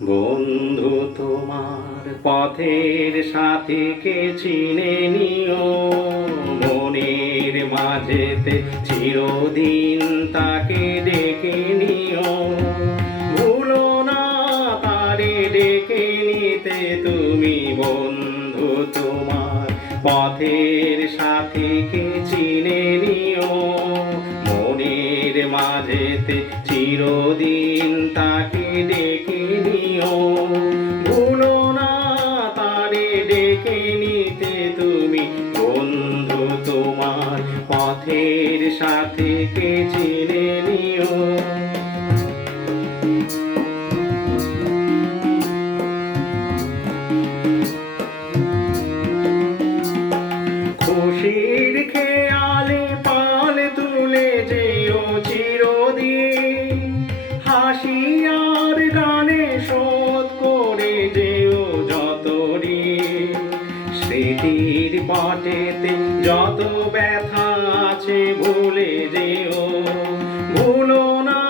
বন্ধু তোমার পথের সাথীকে চিনে নিও, মনের মাঝেতে চিরদিন তাকে ডেকে নিও। ভুলো না তারে ডেকে নিতে তুমি, বন্ধু তোমার পথের সাথীকে চিনে নিও, মনের মাঝেতে চিরদিন তাকে ডেকে নিও। ভুলো না তারে ডেকে নিতে তুমি, বন্ধু তোমার পথের সাথীকে চিনে নিও। খুশির খেয়ালে পাল তুলে যেও চিরদিন, হাসি আর গানে শোধ করে যেও যতদিন। স্মৃতির পটেতে যত ব্যথা আছে ভুলে যেও, ভুলো না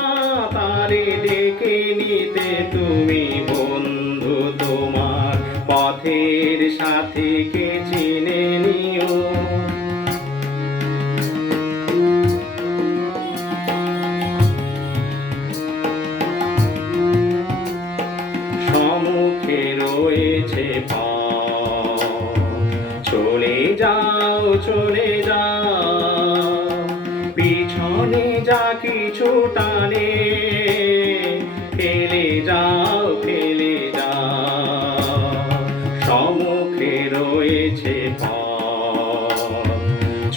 তারে ডেকে নিতে তুমি, বন্ধু তোমার পথের সাথীকে চিনে নিও। সম্মুখে রয়েছে পথ, চলে যাও চলে যাও, পিছনে যা কিছু টানে ফেলে যাও ফেলে যাও। সম্মুখে রয়েছে পথ,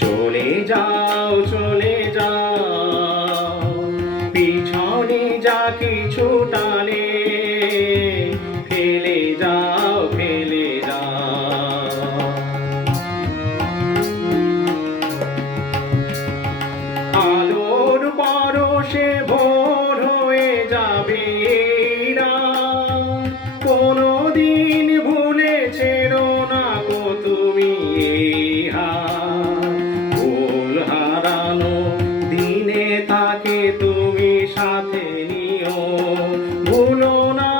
চলে যাও চলে যাও, পিছনে যা কিছু টানে ফেলে যাও ফেলে যাও। আলোর পরশে ভোর হয়ে যাবে এরা, কোনদিন ভুলেছেন না গো তুমি এই হার। ভুল হারানো দিনে তাকে তুমি সাথে নিও, ভুলো না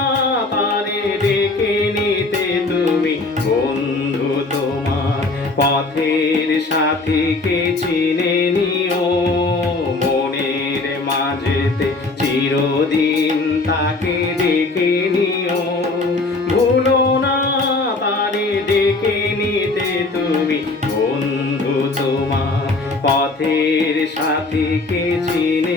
তারে ডেকে নিতে তুমি, বন্ধু তোমার পথের সাথীকে চিনে নিও, মনের মাঝেতে চিরদিন তাকে ডেকে নিও। ভুলো না তারে ডেকে নিতে তুমি, বন্ধু তোমার পথের সাথীকে চিনে